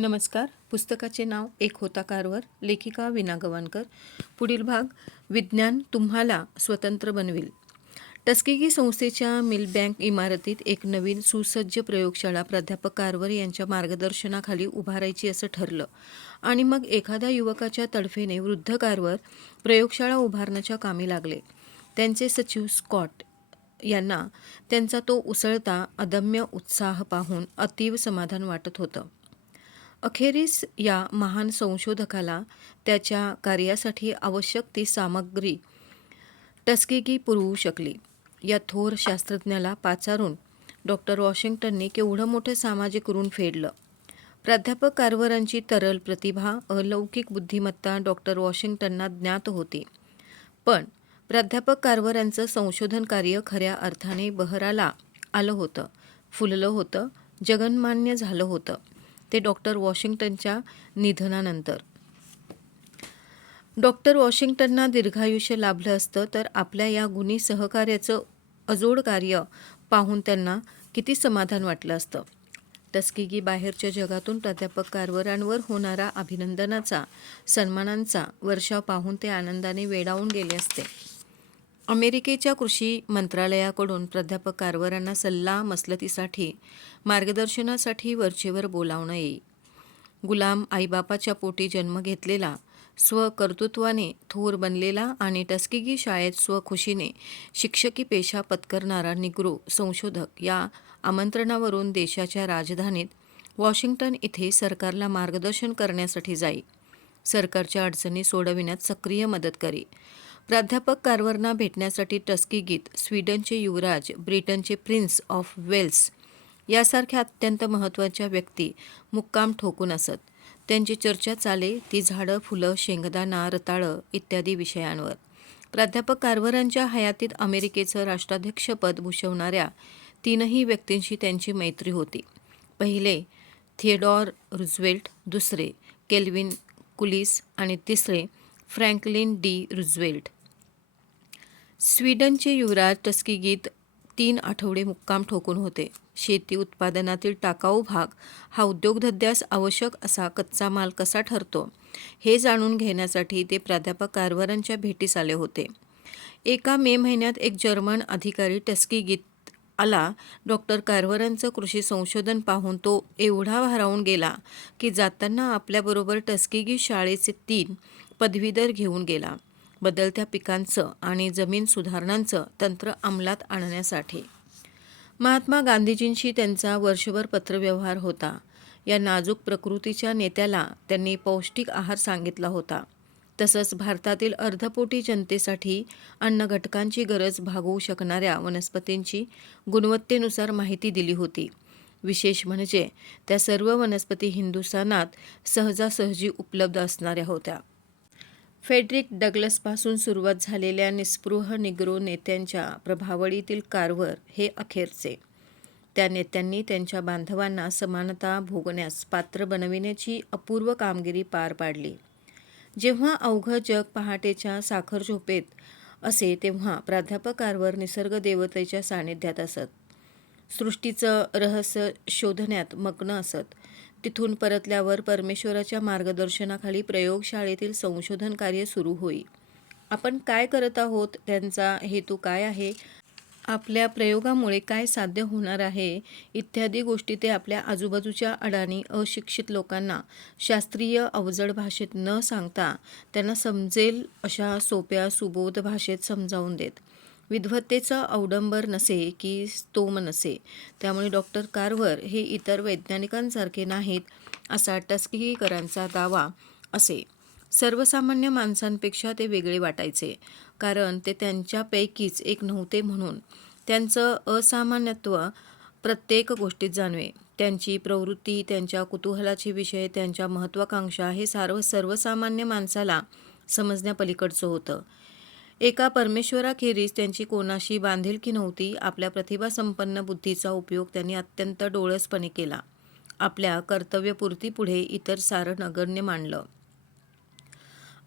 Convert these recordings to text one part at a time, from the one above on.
नमस्कार. पुस्तकाचे नाव एक होता कारवर, लेखिका वीणा गवाणकर. पुढील भाग, विज्ञान तुम्हाला स्वतंत्र बनविल. टस्केगी संस्थेच्या मिलबँक इमारतीत एक नवीन सुसज्ज प्रयोगशाळा प्राध्यापक कारवर यांच्या मार्गदर्शनाखाली उभारायची असं ठरलं. आणि मग एखाद्या युवकाच्या तडफेने वृद्ध कारवर प्रयोगशाळा उभारण्याच्या कामी लागले. त्यांचे सचिव स्कॉट यांना त्यांचा तो उसळता अदम्य उत्साह पाहून अतीव समाधान वाटत होतं. अखेरीस या महान संशोधकाला त्याच्या कार्यासाठी आवश्यक ती सामग्री टस्केगी पुरवू शकली. या थोर शास्त्रज्ञाला पाचारून डॉक्टर वॉशिंग्टनने केवढं मोठं सामाजिक ऋण फेडलं. प्राध्यापक कारवरांची तरल प्रतिभा, अलौकिक बुद्धिमत्ता डॉक्टर वॉशिंग्टनना ज्ञात होती. पण प्राध्यापक कारवरांचं संशोधन कार्य खऱ्या अर्थाने बहराला आलं होतं, फुललं होतं, जगन्मान्य झालं होतं ते डॉक्टर वॉशिंग्टनच्या निधनानंतर. डॉक्टर वॉशिंग्टनना दीर्घायुष्य लाभलं असतं तर आपल्या या गुणी सहकार्याचं अजोड कार्य पाहून त्यांना किती समाधान वाटलं असतं. टस्केगी बाहेरच्या जगातून प्राध्यापक कारवरांवर होणारा अभिनंदनाचा, सन्मानांचा वर्षाव पाहून ते आनंदाने वेडावून गेले असते. अमेरिकेच्या कृषी मंत्रालयाकडून प्राध्यापक कारवरांना सल्ला मसलतीसाठी, मार्गदर्शनासाठी वरचेवर बोलावणं येई. गुलाम आईबापाच्या पोटी जन्म घेतलेला, स्वकर्तृत्वाने थोर बनलेला आणि टस्केगी शाळेत स्वखुशीने शिक्षकी पेशा पत्करणारा निग्रो संशोधक या आमंत्रणावरून देशाच्या राजधानीत वॉशिंग्टन इथे सरकारला मार्गदर्शन करण्यासाठी जाई. सरकारच्या अडचणी सोडविण्यात सक्रिय मदत करी. प्राध्यापक कारवरांना भेटण्यासाठी टस्केगीत स्वीडनचे युवराज, ब्रिटनचे प्रिन्स ऑफ वेल्स यासारख्या अत्यंत महत्त्वाच्या व्यक्ती मुक्काम ठोकून असत. त्यांची चर्चा चाले ती झाडं, फुलं, शेंगदाणा, रताळं इत्यादी विषयांवर. प्राध्यापक कारवरांच्या हयातीत अमेरिकेचं राष्ट्राध्यक्षपद भूषवणाऱ्या तीनही व्यक्तींशी त्यांची मैत्री होती. पहिले थिएडॉर रूझवेल्ट, दुसरे केल्विन कुलिस आणि तिसरे फ्रँकलिन डी रूझवेल्ट. स्वीडनचे युवराज टस्केगीत 3 आठवडे मुक्काम ठोकून होते. शेती उत्पादनातील टाकाऊ भाग हा उद्योगधंद्यास आवश्यक असा कच्चा माल कसा ठरतो हे जाणून घेण्यासाठी ते प्राध्यापक कारवरांच्या भेटीस आले होते. एका मे महिन्यात एक जर्मन अधिकारी टस्केगीत आला. डॉक्टर कारवरांचं कृषी संशोधन पाहून तो एवढा भारावून गेला की जाताना आपल्याबरोबर टस्केगी शाळेचे 3 पदवीधर घेऊन गेला, बदलत्या पिकांचं आणि जमीन सुधारणांचं तंत्र अंमलात आणण्यासाठी. महात्मा गांधीजींशी त्यांचा वर्षभर पत्रव्यवहार होता. या नाजूक प्रकृतीच्या नेत्याला त्यांनी पौष्टिक आहार सांगितला होता. तसंच भारतातील अर्धपोटी जनतेसाठी अन्न घटकांची गरज भागवू शकणाऱ्या वनस्पतींची गुणवत्तेनुसार माहिती दिली होती. विशेष म्हणजे त्या सर्व वनस्पती हिंदुस्थानात सहजासहजी उपलब्ध असणाऱ्या होत्या. फ्रेडरिक डग्लसपासून सुरुवात झालेल्या निस्पृह निग्रो नेत्यांच्या प्रभावळीतील कारवर हे अखेरचे. त्या नेत्यांनी त्यांच्या बांधवांना समानता भोगण्यास पात्र बनविण्याची अपूर्व कामगिरी पार पाडली. जेव्हा अवघं जग पहाटेच्या साखर झोपेत असे तेव्हा प्राध्यापक कारवर निसर्ग देवतेच्या सानिध्यात असत. सृष्टीचं रहस्य शोधण्यात मग्न असत. तिथून परतल्यावर परमेश्वराच्या मार्गदर्शनाखाली प्रयोगशाळेतील संशोधन कार्य सुरू होई. आपण काय करत आहोत, त्यांचा हेतू काय आहे, आपल्या प्रयोगामुळे काय साध्य होणार आहे इत्यादी गोष्टी ते आपल्या आजूबाजूच्या अडाणी अशिक्षित लोकांना शास्त्रीय अवजड भाषेत न सांगता त्यांना समजेल अशा सोप्या सुबोध भाषेत समजावून देत. विद्वत्तेचं अवडंबर नसे की स्तोम नसे. त्यामुळे डॉक्टर कारवर हे इतर वैज्ञानिकांसारखे नाहीत असा टस्केगीकरांचा दावा असे. सर्वसामान्य माणसांपेक्षा ते वेगळे वाटायचे, कारण ते त्यांच्यापैकीच एक नव्हते म्हणून. त्यांचं असामान्यत्व प्रत्येक गोष्टीत जाणवे. त्यांची प्रवृत्ती, त्यांच्या कुतूहलाचे विषय, त्यांच्या महत्त्वाकांक्षा हे सर्वसामान्य माणसाला समजण्यापलीकडचं होतं. एका परमेश्वराखेरीज त्यांची कोणाशी बांधिलकी नव्हती. आपल्या प्रतिभासंपन्न बुद्धीचा उपयोग त्यांनी अत्यंत डोळसपणे केला. आपल्या कर्तव्यपूर्तीपुढे इतर सारं नगण्य मानलं.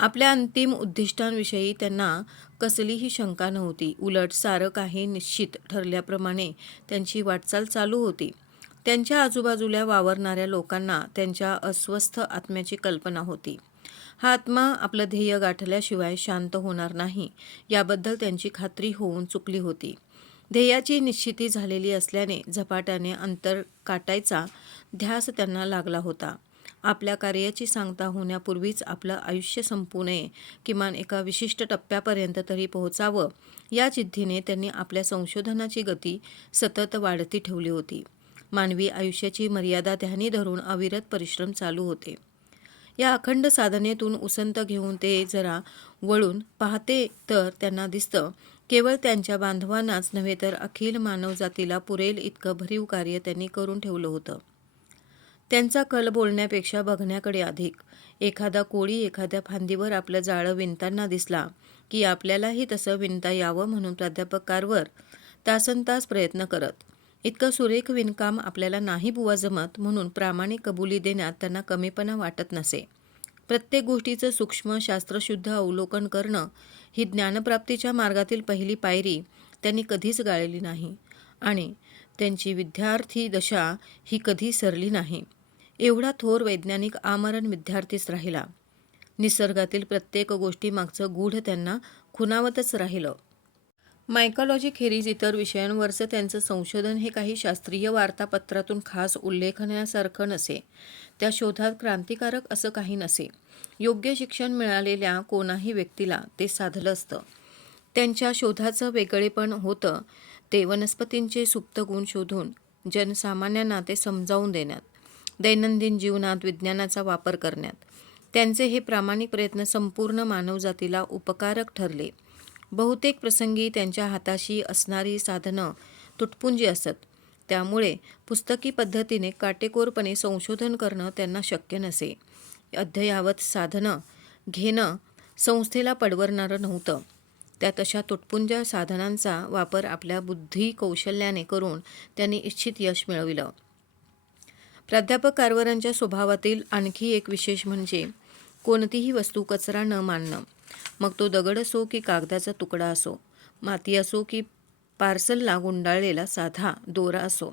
आपल्या अंतिम उद्दिष्टांविषयी त्यांना कसलीही शंका नव्हती. उलट सारं काही निश्चित ठरल्याप्रमाणे त्यांची वाटचाल चालू होती. त्यांच्या आजूबाजूला वावरणाऱ्या लोकांना त्यांच्या अस्वस्थ आत्म्याची कल्पना होती. हा आत्मा आपलं ध्येय गाठल्याशिवाय शांत होणार नाही याबद्दल त्यांची खात्री होऊन चुकली होती. ध्येयाची निश्चिती झालेली असल्याने झपाट्याने अंतर काटायचा ध्यास त्यांना लागला होता. आपल्या कार्याची सांगता होण्यापूर्वीच आपलं आयुष्य संपू नये, किमान एका विशिष्ट टप्प्यापर्यंत तरी पोहोचावं या जिद्दीने त्यांनी आपल्या संशोधनाची गती सतत वाढती ठेवली होती. मानवी आयुष्याची मर्यादा ध्यानी धरून अविरत परिश्रम चालू होते. या अखंड साधनेतून उसंत घेऊन ते जरा वळून पाहते तर त्यांना दिसतं केवळ त्यांच्या बांधवांनाच नव्हे तर अखिल मानवजातीला पुरेल इतकं भरीव कार्य त्यांनी करून ठेवलं होतं. त्यांचा कल बोलण्यापेक्षा बघण्याकडे अधिक. एखादा कोळी एखाद्या फांदीवर आपलं जाळं विणताना दिसला की आपल्यालाही तसं विणता यावं म्हणून प्राध्यापक कारवर तासनतास प्रयत्न करत. इतकं सुरेख विणकाम आपल्याला नाही बुवा जमत म्हणून प्रामाणिक कबुली देण्यात त्यांना कमीपणा वाटत नसे. प्रत्येक गोष्टीचं सूक्ष्म शास्त्रशुद्ध अवलोकन करणं ही ज्ञानप्राप्तीच्या मार्गातील पहिली पायरी त्यांनी कधीच गाळली नाही आणि त्यांची विद्यार्थी दशा ही कधी सरली नाही. एवढा थोर वैज्ञानिक आमरण विद्यार्थीच राहिला. निसर्गातील प्रत्येक गोष्टीमागचं गूढ त्यांना खुणावतच राहिलं. मायकॉलॉजीखेरीज इतर विषयांवरचं त्यांचं संशोधन हे काही शास्त्रीय वार्तापत्रातून खास उल्लेखण्यासारखं नसे. त्या शोधात क्रांतिकारक असं काही नसे. योग्य शिक्षण मिळालेल्या कोणाही व्यक्तीला ते साधलं असतं. त्यांच्या शोधाचं वेगळेपण होतं ते वनस्पतींचे सुप्त गुण शोधून जनसामान्यांना ते समजावून देण्यात, दैनंदिन जीवनात विज्ञानाचा वापर करण्यात. त्यांचे हे प्रामाणिक प्रयत्न संपूर्ण मानवजातीला उपकारक ठरले. बहुतेक प्रसंगी त्यांच्या हाताशी असणारी साधनं तुटपुंजी असत. त्यामुळे पुस्तकी पद्धतीने काटेकोरपणे संशोधन करणं त्यांना शक्य नसे. अद्ययावत साधनं घेणं संस्थेला परवडणारं नव्हतं. त्या तशा तुटपुंज साधनांचा वापर आपल्या बुद्धी कौशल्याने करून त्यांनी इच्छित यश मिळविलं. प्राध्यापक कारवरांच्या स्वभावातील आणखी एक विशेष म्हणजे कोणतीही वस्तू कचरा न मानणं. मग तो दगड असो की कागदाचा तुकडा असो, माती असो की पार्सलला गुंडाळलेला साधा दोरा असो.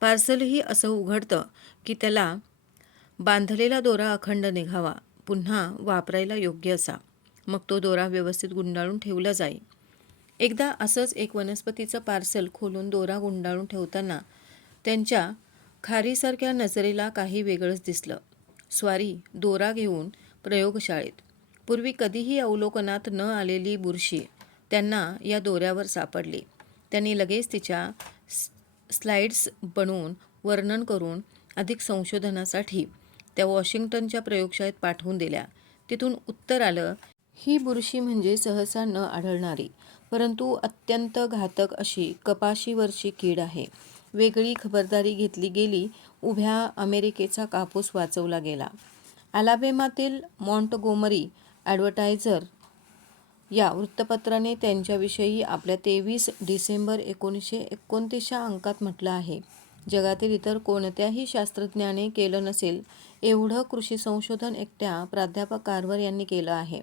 पार्सलही असं उघडतं की त्याला बांधलेला दोरा अखंड निघावा, पुन्हा वापरायला योग्य असा. मग तो दोरा व्यवस्थित गुंडाळून ठेवला जाई. एकदा असंच एक वनस्पतीचं पार्सल खोलून दोरा गुंडाळून ठेवताना त्यांच्या खारीसारख्या नजरेला काही वेगळंच दिसलं. स्वारी दोरा घेऊन प्रयोगशाळेत. पूर्वी कधीही अवलोकनात न आलेली बुरशी त्यांना या दोऱ्यावर सापडली. त्यांनी लगेच तिच्या स्लाइड्स बनवून वर्णन करून अधिक संशोधनासाठी त्या वॉशिंग्टनच्या प्रयोगशाळेत पाठवून दिल्या. तिथून उत्तर आलं, ही बुरशी म्हणजे सहसा न आढळणारी परंतु अत्यंत घातक अशी कपाशीवरची कीड आहे. वेगळी खबरदारी घेतली गेली. उभ्या अमेरिकेचा कापूस वाचवला गेला. अलाबेमातील मॉन्टगोमरी ॲडव्हर्टायझर या वृत्तपत्राने त्यांच्याविषयी आपल्या 23 डिसेंबर 1929 अंकात म्हटलं आहे, जगातील इतर कोणत्याही शास्त्रज्ञाने केलं नसेल एवढं कृषी संशोधन एकट्या प्राध्यापक कारवर यांनी केलं आहे.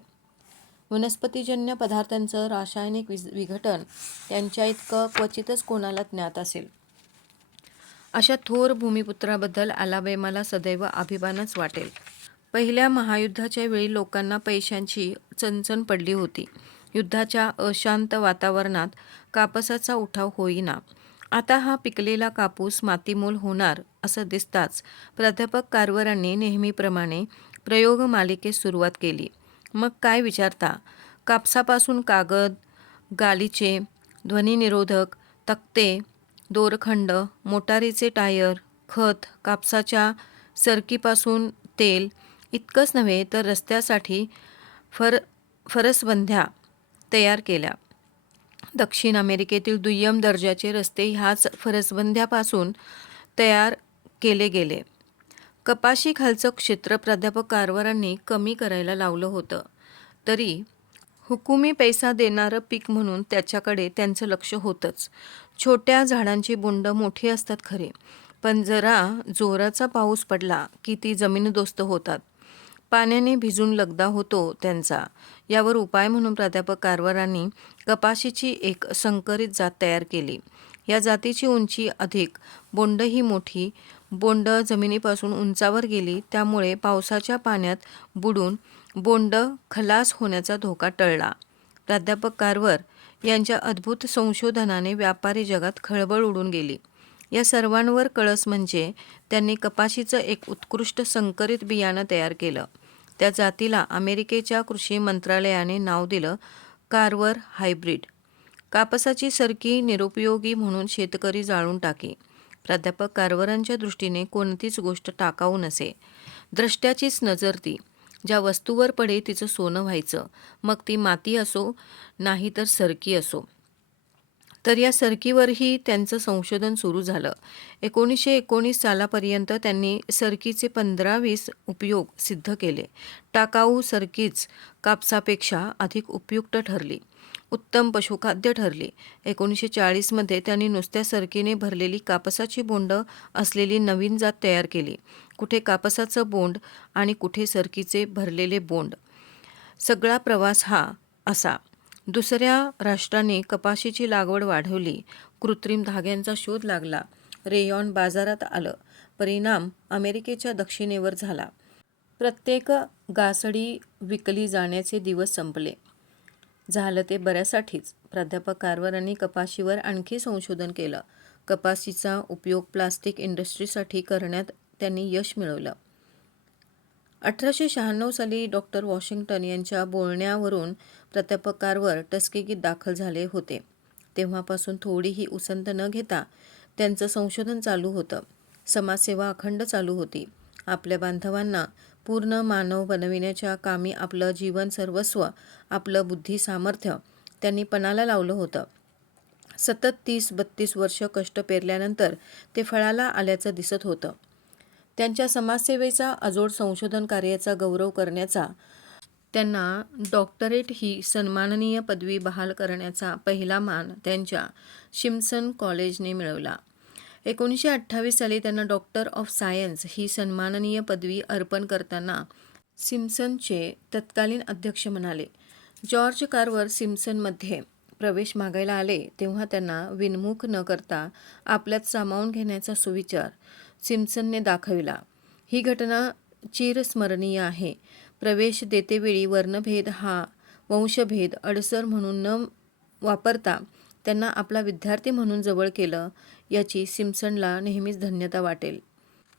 वनस्पतीजन्य पदार्थांचं रासायनिक विघटन त्यांच्या इतकं क्वचितच कोणाला ज्ञात असेल. अशा थोर भूमिपुत्राबद्दल अलाबेमाला सदैव अभिमानच वाटेल. पहिल्या महायुद्धाच्या वेळी लोकांना पैशांची चणचण पडली होती. युद्धाच्या अशांत वातावरणात कापसाचा उठाव होईना. आता हा पिकलेला कापूस मातीमोल होणार असं दिसताच प्राध्यापक कारवरांनी नेहमीप्रमाणे प्रयोग मालिकेस सुरुवात केली. मग काय विचारता, कापसापासून कागद, गालिचे, ध्वनिनिरोधक, तक्ते, दोरखंड, मोटारीचे टायर, खत, कापसाच्या सरकीपासून तेल इतकंच नव्हे तर रस्त्यासाठी फरसबंद्या तयार केल्या. दक्षिण अमेरिकेतील दुय्यम दर्जाचे रस्ते ह्याच फरसबंद्यापासून तयार केले गेले. कपाशी खालचं क्षेत्र प्राध्यापक कारवरांनी कमी करायला लावलं होतं, तरी हुकुमी पैसा देणारं पीक म्हणून त्याच्याकडे त्यांचं लक्ष होतंच. छोट्या झाडांची बोंड मोठी असतात खरे, पण जरा जोराचा पाऊस पडला की ती जमीनदोस्त होतात. पाण्याने भिजून लगदा होतो त्यांचा. यावर उपाय म्हणून प्राध्यापक कारवरांनी कपाशीची एक संकरित जात तयार केली. या जातीची उंची अधिक, बोंडही मोठी. बोंड जमिनीपासून उंचावर गेली, त्यामुळे पावसाच्या पाण्यात बुडून बोंड खलास होण्याचा धोका टळला. प्राध्यापक कार्व्हर यांच्या अद्भुत संशोधनाने व्यापारी जगात खळबळ उडून गेली. या सर्वांवर कळस म्हणजे त्यांनी कपाशीचं एक उत्कृष्ट संकरित बियाणं तयार केलं. त्या जातीला अमेरिकेच्या कृषी मंत्रालयाने नाव दिलं कार्व्हर हायब्रिड. कापसाची सरकी निरुपयोगी म्हणून शेतकरी जाळून टाके. प्राध्यापक कार्व्हरांच्या दृष्टीने कोणतीच गोष्ट टाकाऊ नसे. द्रष्ट्याचीच नजर ती. ज्या वस्तूवर पडे तिचं सोनं व्हायचं, मग ती माती असो नाही तर सरकी असो. तर या सरकीवरही त्यांचं संशोधन सुरू झालं. 1919 सालापर्यंत त्यांनी सरकीचे 15-20 उपयोग सिद्ध केले. टाकाऊ सरकीच कापसापेक्षा अधिक उपयुक्त ठरली, उत्तम पशुखाद्य ठरली. 1940 मध्ये त्यांनी नुसत्या सरकीने भरलेली कापसाची बोंड असलेली नवीन जात तयार केली. कुठे कापसाचं बोंड आणि कुठे सरकीचे भरलेले बोंड. सगळा प्रवास हा असा. दुसऱ्या राष्ट्रांनी कपाशीची लागवड वाढवली, कृत्रिम धाग्यांचा शोध लागला, रेयॉन बाजारात आलं. परिणाम अमेरिकेच्या दक्षिणेवर झाला. प्रत्येक गासडी विकली जाण्याचे दिवस संपले. झालं ते बऱ्यासाठीच. प्राध्यापक कार्व्हरांनी कपाशीवर आणखी संशोधन केलं. कपाशीचा उपयोग प्लास्टिक इंडस्ट्रीसाठी करण्यात त्यांनी यश मिळवलं. 1896 साली डॉक्टर वॉशिंग्टन यांच्या बोलण्यावरून प्राध्यापक कार्व्हर टस्केगीत दाखल झाले होते. तेव्हापासून थोडीही उसंत न घेता त्यांचं संशोधन चालू होतं. समाजसेवा अखंड चालू होती. आपल्या बांधवांना पूर्ण मानव बनविण्याच्या कामी आपलं जीवन सर्वस्व, आपलं बुद्धी सामर्थ्य त्यांनी पणाला लावलं होतं. सतत 30-32 वर्ष कष्ट पेरल्यानंतर ते फळाला आल्याचं दिसत होतं. त्यांच्या समाजसेवेचा, अजोड संशोधन कार्याचा गौरव करण्याचा, त्यांना डॉक्टरेट ही सन्माननीय पदवी बहाल करण्याचा पहिला मान त्यांच्या शिम्सन कॉलेजने मिळवला. 1928 साली त्यांना डॉक्टर ऑफ सायन्स ही सन्माननीय पदवी अर्पण करताना सिम्सनचे तत्कालीन अध्यक्ष म्हणाले. जॉर्ज कार्व्हर सिम्सनमध्ये प्रवेश मागायला आले तेव्हा त्यांना विनमुख न करता आपल्यात सामावून घेण्याचा सुविचार सिम्सनने दाखविला. ही घटना चिरस्मरणीय आहे. प्रवेश देतेवेळी वर्णभेद हा वंशभेद अडसर म्हणून न वापरता त्यांना आपला विद्यार्थी म्हणून जवळ केलं, याची सिम्सनला नेहमीच धन्यता वाटेल.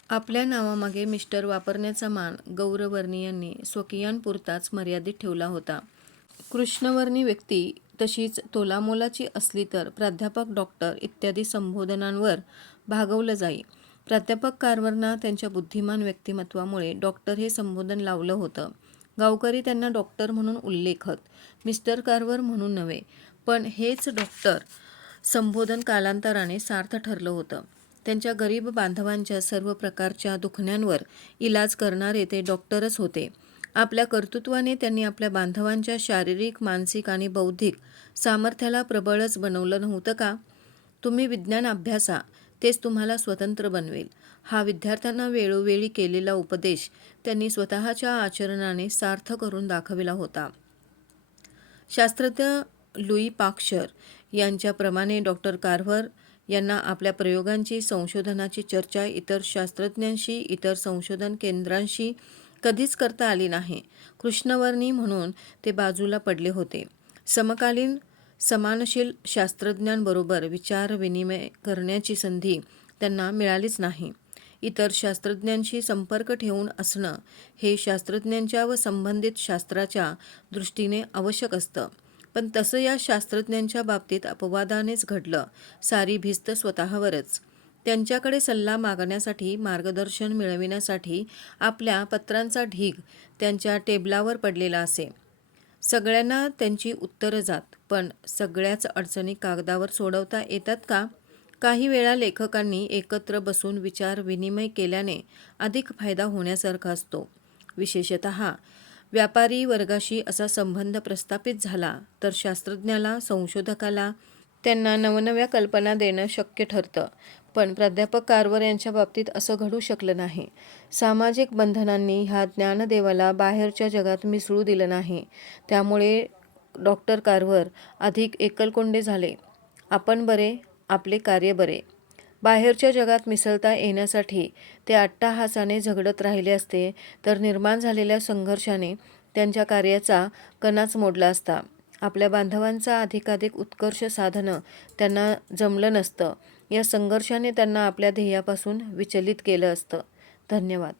आपल्या नावामागे मिस्टर वापरण्याचा मान गौरवर्णीयांनी स्वकीयांपुरताच मर्यादित ठेवला होता. कृष्णवर्णी व्यक्ती तशीच तोलामोलाची असली तर प्राध्यापक, डॉक्टर इत्यादी संबोधनांवर भागवलं जाई. प्राध्यापक कार्व्हरना त्यांच्या बुद्धिमान व्यक्तिमत्वामुळे डॉक्टर हे संबोधन लावलं होतं. गावकरी त्यांना डॉक्टर म्हणून उल्लेखत, मिस्टर कार्व्हर म्हणून नव्हे. पण हेच डॉक्टर संबोधन कालांतराने सार्थ ठरलं होतं. त्यांच्या गरीब बांधवांच्या सर्व प्रकारच्या दुखण्यांवर इलाज करणारे ते डॉक्टरच होते. आपल्या कर्तृत्वाने त्यांनी आपल्या बांधवांच्या शारीरिक, मानसिक आणि बौद्धिक सामर्थ्याला प्रबळच बनवलं नव्हतं का? तुम्ही विज्ञान अभ्यासा, तेच तुम्हाला स्वतंत्र बनवेल, हा विद्यार्थ्यांना वेळोवेळी केलेला उपदेश त्यांनी स्वतःच्या आचरणाने सार्थ करून दाखविला होता. शास्त्रज्ञ लुई पाश्चर यांच्याप्रमाणे डॉक्टर कार्व्हर यांना आपल्या प्रयोगांची, संशोधनाची चर्चा इतर शास्त्रज्ञांशी, इतर संशोधन केंद्रांशी कधीच करता आली नाही. कृष्णवर्णी म्हणून ते बाजूला पडले होते. समकालीन समानशील शास्त्रज्ञांबरोबर विचार-विनिमय करण्याची संधी त्यांना मिळालीच नाही. इतर शास्त्रज्ञांशी संपर्क ठेवून असणं हे शास्त्रज्ञांच्या व संबंधित शास्त्राच्या दृष्टीने आवश्यक असतं. पण तसं या शास्त्रज्ञांच्या बाबतीत अपवादानेच घडलं. सारी भिस्त स्वतःवरच. त्यांच्याकडे सल्ला मागण्यासाठी, मार्गदर्शन मिळविण्यासाठी आपल्या पत्रांचा ढीग त्यांच्या टेबलावर पडलेला असे. सगळ्यांना त्यांची उत्तरं जात, पण सगळ्याच अडचणी कागदावर सोडवता येतात का? काही वेळा लेखकांनी एकत्र बसून विचार-विनिमय केल्याने अधिक फायदा होण्यासारखा असतो. विशेषतः व्यापारी वर्गाशी असा संबंध प्रस्थापित झाला तर शास्त्रज्ञाला, संशोधकाला त्यांना नवनव्या कल्पना देणं शक्य ठरतं. पण प्राध्यापक कार्व्हर यांच्या बाबतीत असं घडू शकलं नाही. सामाजिक बंधनांनी ह्या ज्ञानदेवाला बाहेरच्या जगात मिसळू दिलं नाही. त्यामुळे डॉक्टर कार्व्हर अधिक एकलकोंडे झाले. आपण बरे, आपले कार्य बरे. बाहेरच्या जगात मिसळता येण्यासाठी ते अट्टाहासाने झगडत राहिले असते तर निर्माण झालेल्या संघर्षाने त्यांच्या कार्याचा कणाच मोडला असता. आपल्या बांधवांचा अधिकाधिक उत्कर्ष साधणं त्यांना जमलं नसतं. या संघर्षाने त्यांना आपल्या ध्येयापासून विचलित केलं असतं. धन्यवाद.